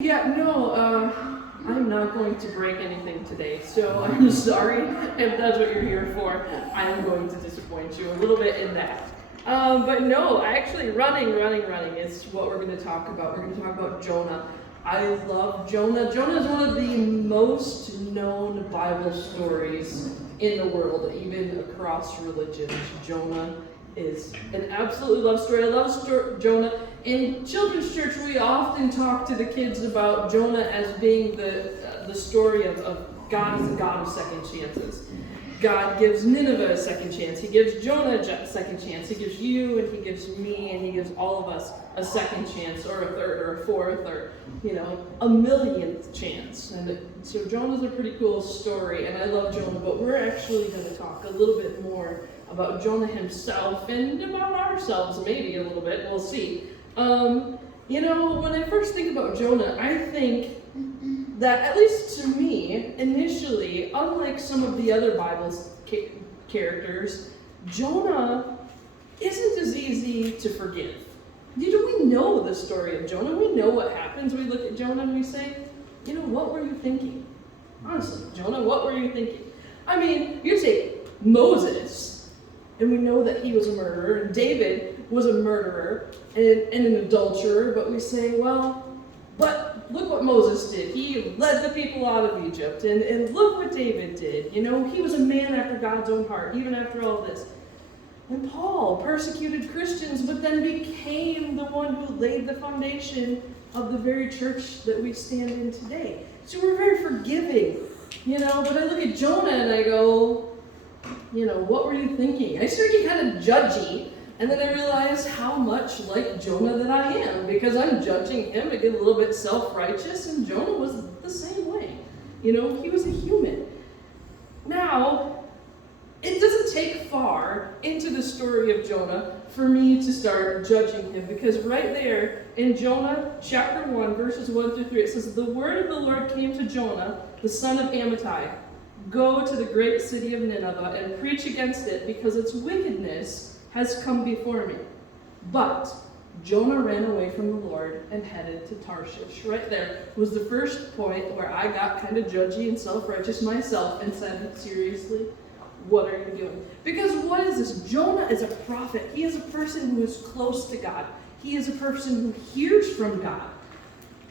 Yeah, no, I'm not going to break anything today, so I'm sorry if that's what you're here for. I am going to disappoint you a little bit in that. But no, actually, running is what we're going to talk about. We're going to talk about Jonah. I love Jonah. Jonah is one of the most known Bible stories in the world, even across religions. Jonah is an absolutely love story. I love Jonah. In children's church, we often talk to the kids about Jonah as being the story of God is a God of second chances. God gives Nineveh a second chance. He gives Jonah a second chance. He gives you, and he gives me, and he gives all of us a second chance, or a third, or a fourth, or, a millionth chance. And so Jonah's a pretty cool story, and I love Jonah, but we're actually going to talk a little bit more about Jonah himself, and about ourselves, maybe a little bit. We'll see. When I first think about Jonah, I think that, at least to me, initially, unlike some of the other Bible's characters, Jonah isn't as easy to forgive. We know the story of Jonah. We know what happens. We look at Jonah and we say, what were you thinking? Honestly, Jonah, what were you thinking? I mean, you take Moses, and we know that he was a murderer, and David was a murderer and an adulterer, but we say, but look what Moses did. He led the people out of Egypt, and look what David did. He was a man after God's own heart, even after all this. And Paul persecuted Christians, but then became the one who laid the foundation of the very church that we stand in today. So we're very forgiving, but I look at Jonah and I go, what were you thinking? I start to get kind of judgy. And then I realize how much like Jonah that I am, because I'm judging him. I get a little bit self-righteous, and Jonah was the same way. He was a human. Now, it doesn't take far into the story of Jonah for me to start judging him, because right there in Jonah chapter 1, verses 1 through 3, it says, "The word of the Lord came to Jonah, the son of Amittai. Go to the great city of Nineveh and preach against it, because its wickedness has come before me." But Jonah ran away from the Lord and headed to Tarshish. Right there was the first point where I got kind of judgy and self-righteous myself and said, seriously, what are you doing? Because what is this? Jonah is a prophet. He is a person who is close to God. He is a person who hears from God.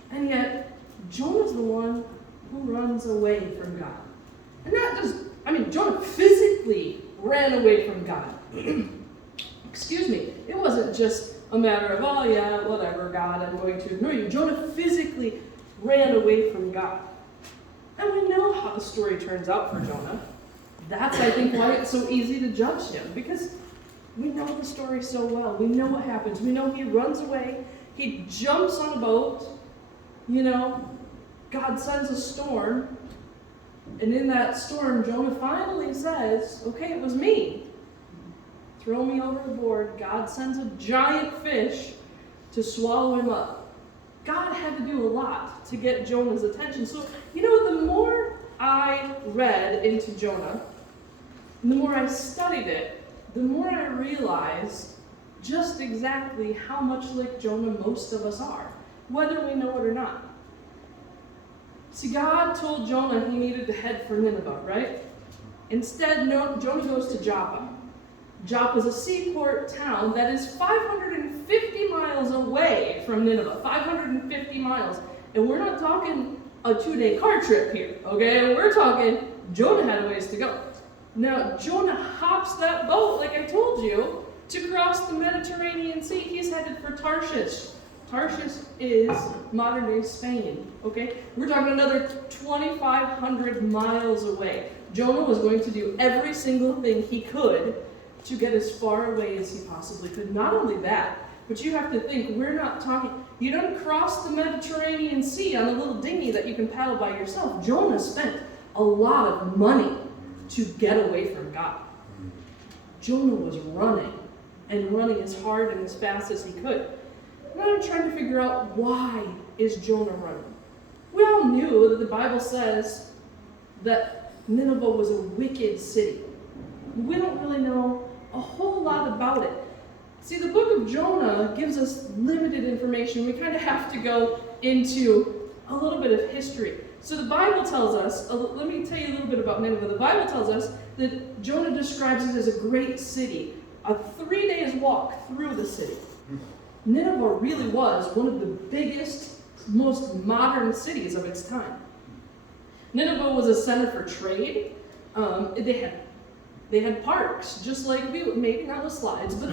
And yet, Jonah's the one who runs away from God. And not just, Jonah physically ran away from God. Excuse me, it wasn't just a matter of, whatever, God, I'm going to ignore you. Jonah physically ran away from God. And we know how the story turns out for Jonah. That's, I think, why it's so easy to judge him, because we know the story so well. We know what happens. We know he runs away. He jumps on a boat. God sends a storm. And in that storm, Jonah finally says, okay, it was me. Throw me overboard. God sends a giant fish to swallow him up. God had to do a lot to get Jonah's attention. So, the more I read into Jonah, and the more I studied it, the more I realized just exactly how much like Jonah most of us are, whether we know it or not. See, God told Jonah he needed to head for Nineveh, right? Instead, Jonah goes to Joppa. Joppa is a seaport town that is 550 miles away from Nineveh. 550 miles. And we're not talking a 2-day car trip here, okay? We're talking Jonah had a ways to go. Now, Jonah hops that boat, like I told you, to cross the Mediterranean Sea. He's headed for Tarshish. Tarshish is modern-day Spain, okay? We're talking another 2,500 miles away. Jonah was going to do every single thing he could to get as far away as he possibly could. Not only that, but you have to think, we're not talking, you don't cross the Mediterranean Sea on a little dinghy that you can paddle by yourself. Jonah spent a lot of money to get away from God. Jonah was running, and running as hard and as fast as he could. Now I'm trying to figure out, why is Jonah running? We all knew that the Bible says that Nineveh was a wicked city. We don't really know a whole lot about it. See, the book of Jonah gives us limited information. We kind of have to go into a little bit of history. So the Bible tells us, let me tell you a little bit about Nineveh. The Bible tells us that Jonah describes it as a great city, a 3 days walk through the city. Nineveh really was one of the biggest, most modern cities of its time. Nineveh was a center for trade. They had parks, just like we would, maybe not with slides, but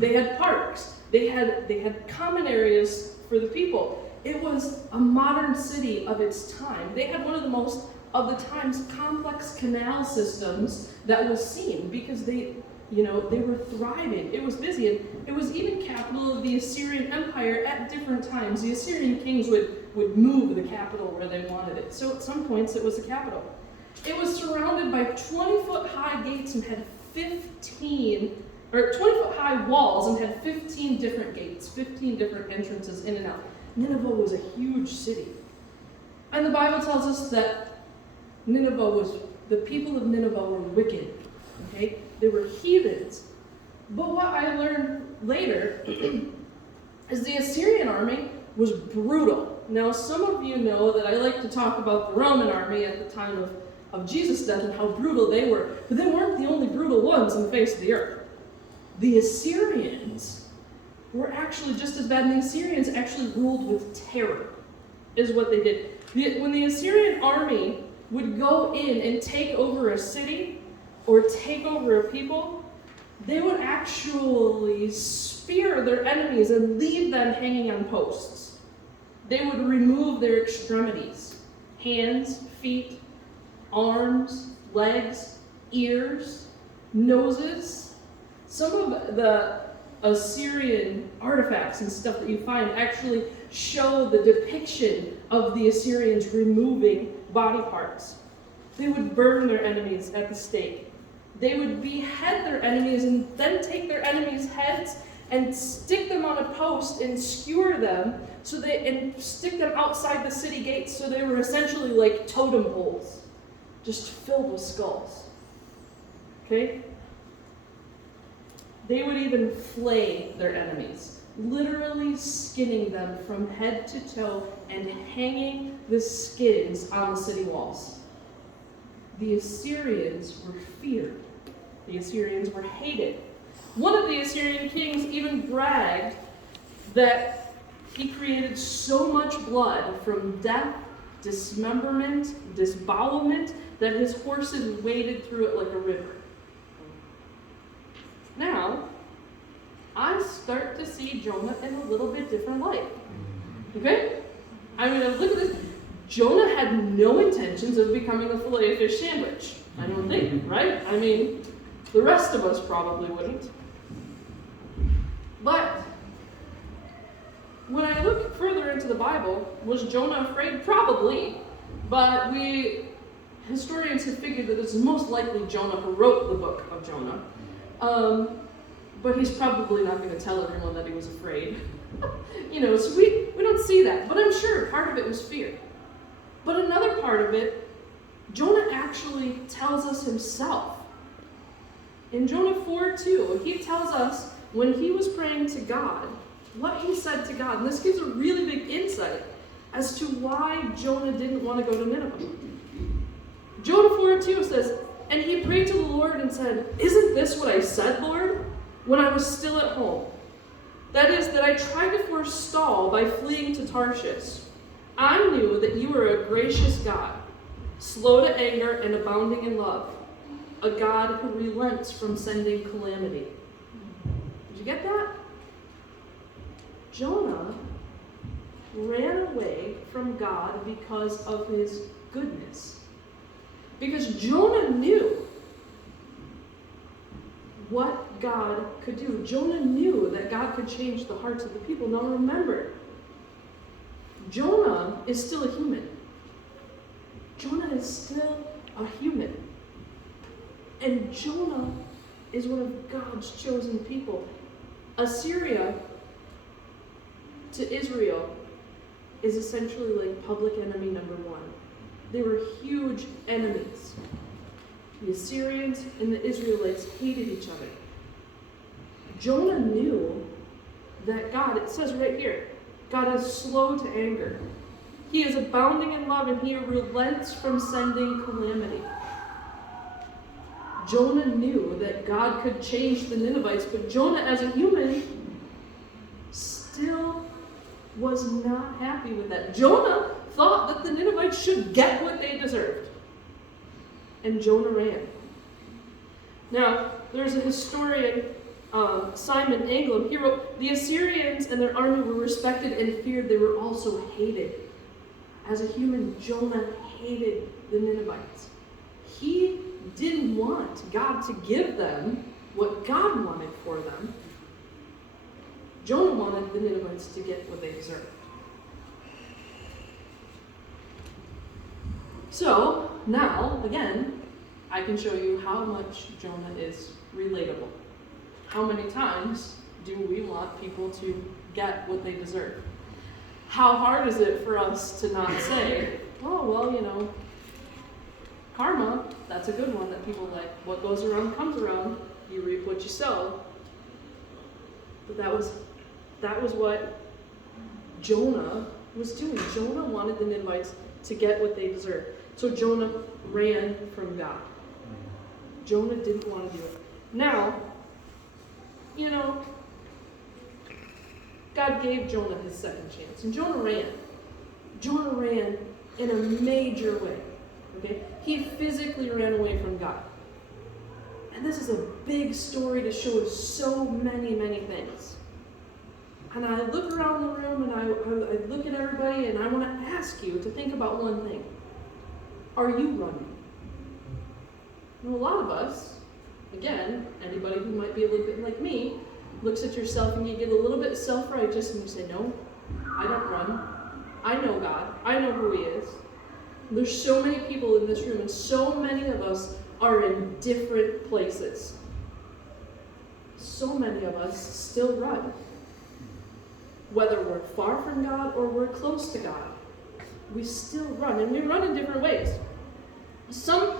they had parks. They had common areas for the people. It was a modern city of its time. They had one of the most, of the time's, complex canal systems that was seen because they were thriving. It was busy, and it was even capital of the Assyrian Empire at different times. The Assyrian kings would move the capital where they wanted it. So at some points it was the capital. It was surrounded by 20-foot high gates and had 20-foot high walls and had 15 different gates, 15 different entrances in and out. Nineveh was a huge city. And the Bible tells us that the people of Nineveh were wicked. Okay? They were heathens. But what I learned later is the Assyrian army was brutal. Now, some of you know that I like to talk about the Roman army at the time of Jesus' death and how brutal they were. But they weren't the only brutal ones on the face of the earth. The Assyrians were actually just as bad, and the Assyrians actually ruled with terror, is what they did. When the Assyrian army would go in and take over a city or take over a people, they would actually spear their enemies and leave them hanging on posts. They would remove their extremities, hands, feet, arms, legs, ears, noses. Some of the Assyrian artifacts and stuff that you find actually show the depiction of the Assyrians removing body parts. They would burn their enemies at the stake. They would behead their enemies and then take their enemies' heads and stick them on a post and skewer them and stick them outside the city gates, so they were essentially like totem poles, just filled with skulls. Okay? They would even flay their enemies, literally skinning them from head to toe and hanging the skins on the city walls. The Assyrians were feared. The Assyrians were hated. One of the Assyrian kings even bragged that he created so much blood from death, dismemberment, disbowelment, that his horses waded through it like a river. Now, I start to see Jonah in a little bit different light. Okay? I mean, look at this. Jonah had no intentions of becoming a filet-o-fish sandwich. I don't think, right? I mean, the rest of us probably wouldn't. But when I look further into the Bible, was Jonah afraid? Probably. But historians have figured that it's most likely Jonah who wrote the book of Jonah. But he's probably not going to tell everyone that he was afraid. So we don't see that. But I'm sure part of it was fear. But another part of it, Jonah actually tells us himself. In Jonah 4:2, he tells us when he was praying to God, what he said to God. And this gives a really big insight as to why Jonah didn't want to go to Nineveh. Jonah 4:2 says, "And he prayed to the Lord and said, 'Isn't this what I said, Lord, when I was still at home? That is, that I tried to forestall by fleeing to Tarshish. I knew that you are a gracious God, slow to anger and abounding in love, a God who relents from sending calamity.'" Did you get that? Jonah ran away from God because of his goodness. Because Jonah knew what God could do. Jonah knew that God could change the hearts of the people. Now remember, Jonah is still a human. Jonah is still a human. And Jonah is one of God's chosen people. Assyria to Israel is essentially like public enemy number one. They were huge enemies. The Assyrians and the Israelites hated each other. Jonah knew that God, it says right here, God is slow to anger. He is abounding in love, and he relents from sending calamity. Jonah knew that God could change the Ninevites, but Jonah, as a human, still was not happy with that. Jonah thought that the Ninevites should get what they deserved. And Jonah ran. Now, there's a historian, Simon Anglin. He wrote, "The Assyrians and their army were respected and feared. They were also hated." As a human, Jonah hated the Ninevites. He didn't want God to give them what God wanted for them. Jonah wanted the Ninevites to get what they deserved. So, now, again, I can show you how much Jonah is relatable. How many times do we want people to get what they deserve? How hard is it for us to not say, oh, well, karma, that's a good one that people like. What goes around comes around. You reap what you sow. But that was what Jonah was doing. Jonah wanted the Ninevites to get what they deserved. So Jonah ran from God. Jonah didn't want to do it. Now, God gave Jonah his second chance. And Jonah ran. Jonah ran in a major way. Okay? He physically ran away from God. And this is a big story to show us so many, many things. And I look around the room and I look at everybody and I want to ask you to think about one thing. Are you running? A lot of us, again, anybody who might be a little bit like me, looks at yourself and you get a little bit self-righteous and you say, no, I don't run. I know God. I know who he is. There's so many people in this room and so many of us are in different places. So many of us still run. Whether we're far from God or we're close to God, we still run, and we run in different ways. Some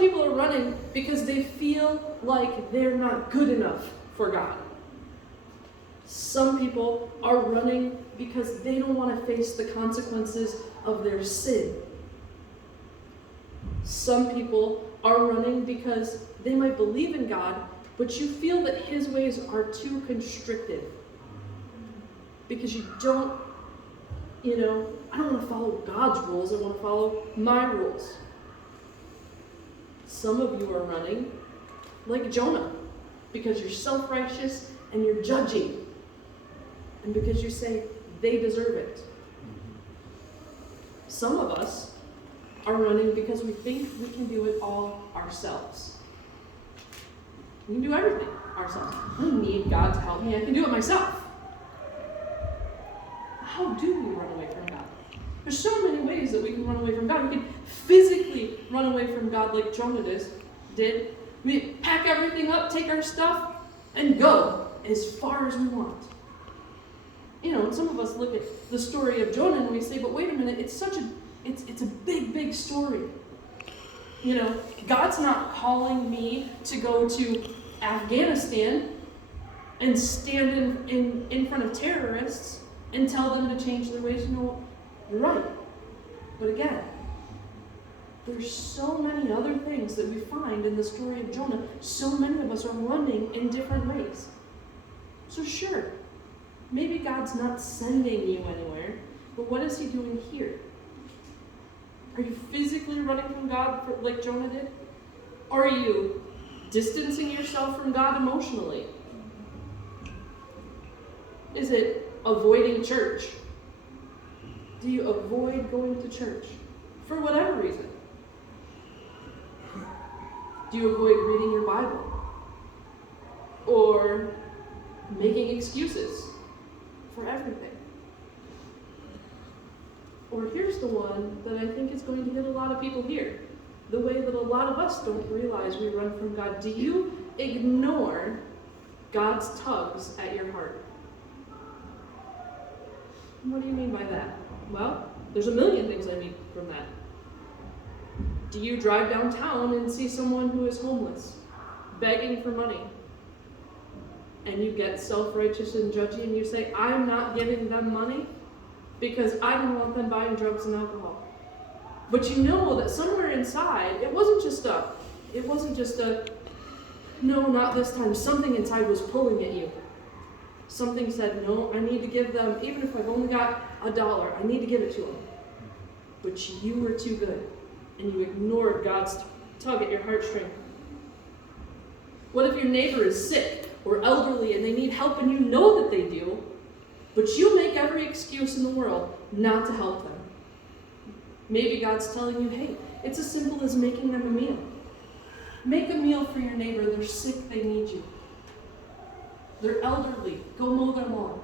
people are running because they feel like they're not good enough for God. Some people are running because they don't want to face the consequences of their sin. Some people are running because they might believe in God, but you feel that his ways are too constricted. Because you don't, I don't want to follow God's rules, I want to follow my rules. Some of you are running like Jonah because you're self-righteous and you're judgy. And because you say they deserve it. Some of us are running because we think we can do it all ourselves. We can do everything ourselves. I don't need God to help me. I can do it myself. How do we run away from God? There's so many ways that we can run away from God. We can physically run away from God like Jonah did. We pack everything up, take our stuff, and go as far as we want. Some of us look at the story of Jonah and we say, but wait a minute, it's a big, big story. God's not calling me to go to Afghanistan and stand in front of terrorists and tell them to change their ways. No, you're right. But again, there's so many other things that we find in the story of Jonah. So many of us are running in different ways. So sure, maybe God's not sending you anywhere, but what is he doing here? Are you physically running from God like Jonah did? Are you distancing yourself from God emotionally? Is it avoiding church? Do you avoid going to church for whatever reason? Do you avoid reading your Bible? Or making excuses for everything? Or here's the one that I think is going to hit a lot of people here. The way that a lot of us don't realize we run from God. Do you ignore God's tugs at your heart? What do you mean by that? Well, there's a million things I mean from that. Do you drive downtown and see someone who is homeless, begging for money, and you get self-righteous and judgy and you say, I'm not giving them money because I don't want them buying drugs and alcohol. But you know that somewhere inside, it wasn't just a, no, not this time. Something inside was pulling at you. Something said, no, I need to give them, even if I've only got $1, I need to give it to them. But you were too good, and you ignored God's tug at your heartstring. What if your neighbor is sick or elderly and they need help and you know that they do, but you make every excuse in the world not to help them? Maybe God's telling you, hey, it's as simple as making them a meal. Make a meal for your neighbor. They're sick, they need you. They're elderly, go mow their lawn.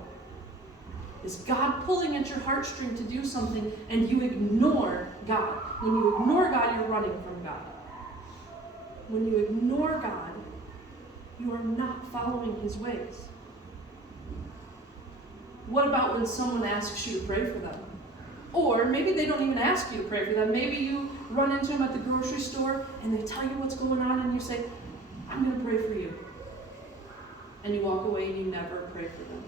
Is God pulling at your heartstring to do something and you ignore God? When you ignore God, you're running from God. When you ignore God, you are not following his ways. What about when someone asks you to pray for them? Or maybe they don't even ask you to pray for them. Maybe you run into them at the grocery store and they tell you what's going on and you say, I'm going to pray for you. And you walk away and you never pray for them.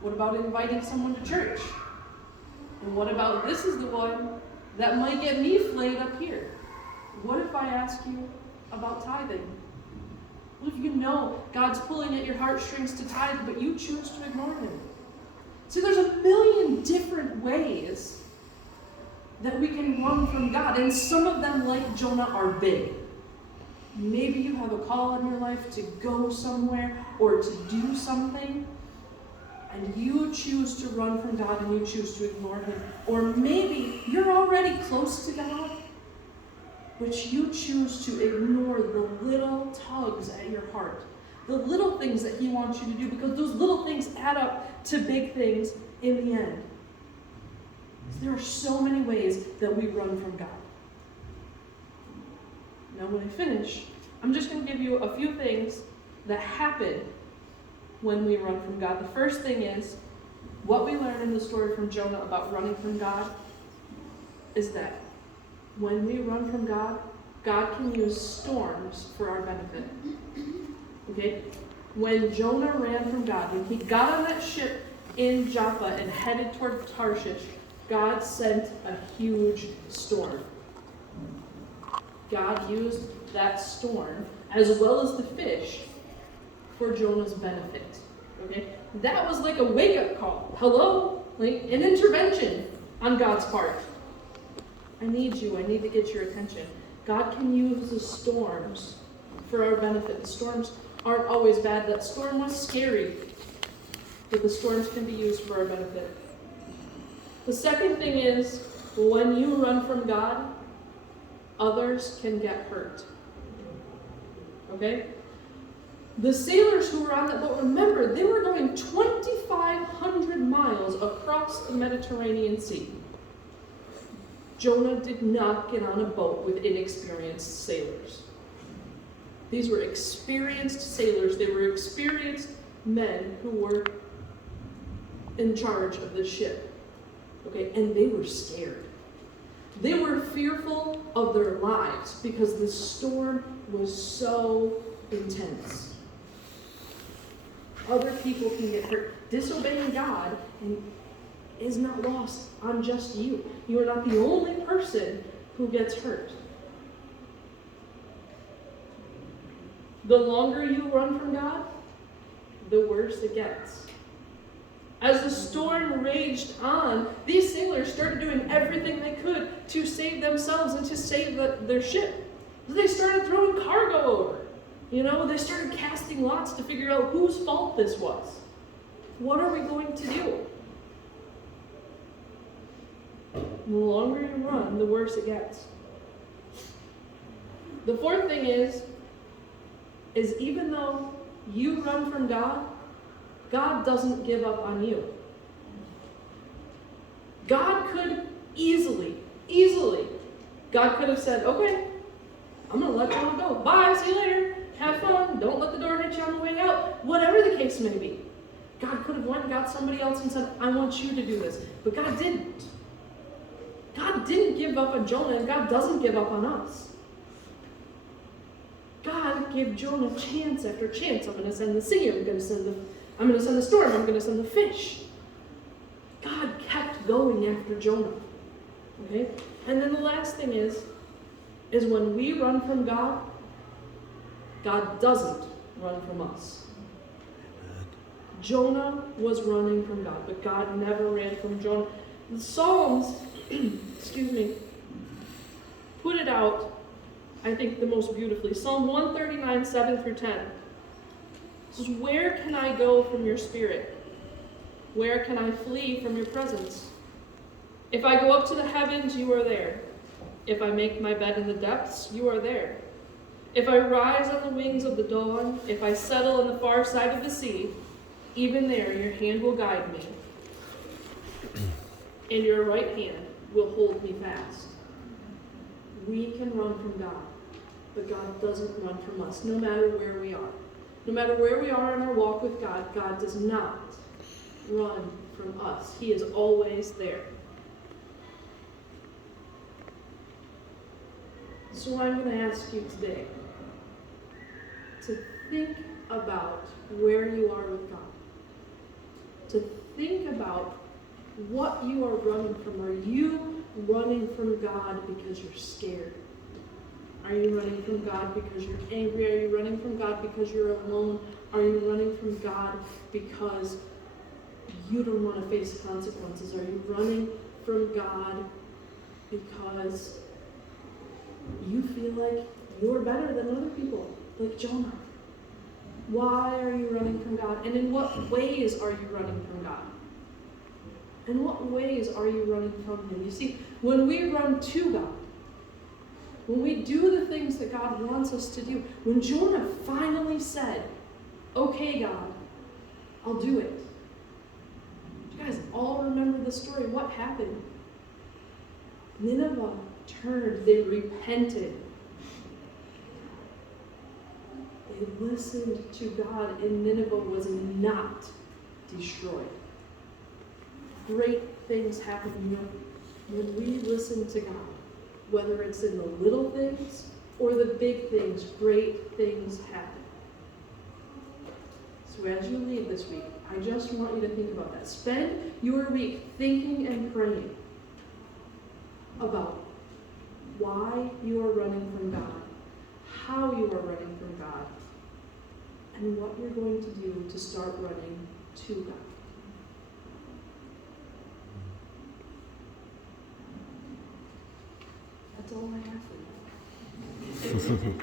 What about inviting someone to church? And what about, this is the one that might get me flayed up here. What if I ask you about tithing? What if you know God's pulling at your heartstrings to tithe, but you choose to ignore him? See, there's a million different ways that we can run from God, and some of them, like Jonah, are big. Maybe you have a call in your life to go somewhere or to do something, and you choose to run from God and you choose to ignore him. Or maybe you're already close to God, but you choose to ignore the little tugs at your heart, the little things that he wants you to do, because those little things add up to big things in the end. There are so many ways that we run from God. Now when I finish, I'm just going to give you a few things that happen when we run from God. The first thing is, what we learn in the story from Jonah about running from God is that when we run from God, God can use storms for our benefit. Okay? When Jonah ran from God, when he got on that ship in Joppa and headed toward Tarshish, God sent a huge storm. God used that storm, as well as the fish, for Jonah's benefit. Okay? That was like a wake-up call. Hello? Like an intervention on God's part. I need you. I need to get your attention. God can use the storms for our benefit. The storms aren't always bad. That storm was scary, but the storms can be used for our benefit. The second thing is, when you run from God, others can get hurt. Okay? The sailors who were on that boat, remember, they were going 2,500 miles across the Mediterranean Sea. Jonah did not get on a boat with inexperienced sailors. These were experienced sailors. They were experienced men who were in charge of the ship. Okay, and they were scared. They were fearful of their lives because the storm was so intense. Other people can get hurt. Disobeying God is not lost on just you. You are not the only person who gets hurt. The longer you run from God, the worse it gets. As the storm raged on, these sailors started doing everything they could to save themselves and to save their ship. They started throwing cargo over. They started casting lots to figure out whose fault this was. What are we going to do? The longer you run, the worse it gets. The fourth thing is even though you run from God, God doesn't give up on you. God could easily, God could have said, okay, I'm going to let Jonah go. Bye, see you later. Have fun. Don't let the door hit you on the way out. Whatever the case may be. God could have went and got somebody else and said, I want you to do this. But God didn't. God didn't give up on Jonah, and God doesn't give up on us. God gave Jonah chance after chance. I'm going to send the sea. I'm going to send the storm. I'm going to send the fish. God kept going after Jonah. Okay? And then the last thing is when we run from God, God doesn't run from us. Jonah was running from God, but God never ran from Jonah. The Psalms, excuse me, put it out, I think, the most beautifully. Psalm 139, 7 through 10. It says, "Where can I go from your spirit? Where can I flee from your presence? If I go up to the heavens, you are there. If I make my bed in the depths, you are there. If I rise on the wings of the dawn, if I settle on the far side of the sea, even there your hand will guide me, and your right hand will hold me fast." We can run from God, but God doesn't run from us, no matter where we are. No matter where we are in our walk with God, God does not run from us. He is always there. So I'm going to ask you today to think about where you are with God. To think about what you are running from. Are you running from God because you're scared? Are you running from God because you're angry? Are you running from God because you're alone? Are you running from God because you don't want to face consequences? Are you running from God because you feel like you're better than other people, like Jonah? Why are you running from God? And in what ways are you running from God? In what ways are you running from Him? You see, when we run to God, when we do the things that God wants us to do, when Jonah finally said, "Okay, God, I'll do it." You guys all remember the story. What happened? Nineveh turned. They repented. They listened to God, and Nineveh was not destroyed. Great things happen, when we listen to God. Whether it's in the little things or the big things, great things happen. So as you leave this week, I just want you to think about that. Spend your week thinking and praying about why you are running from God, how you are running from God, and what you're going to do to start running to God. That's all I have for you.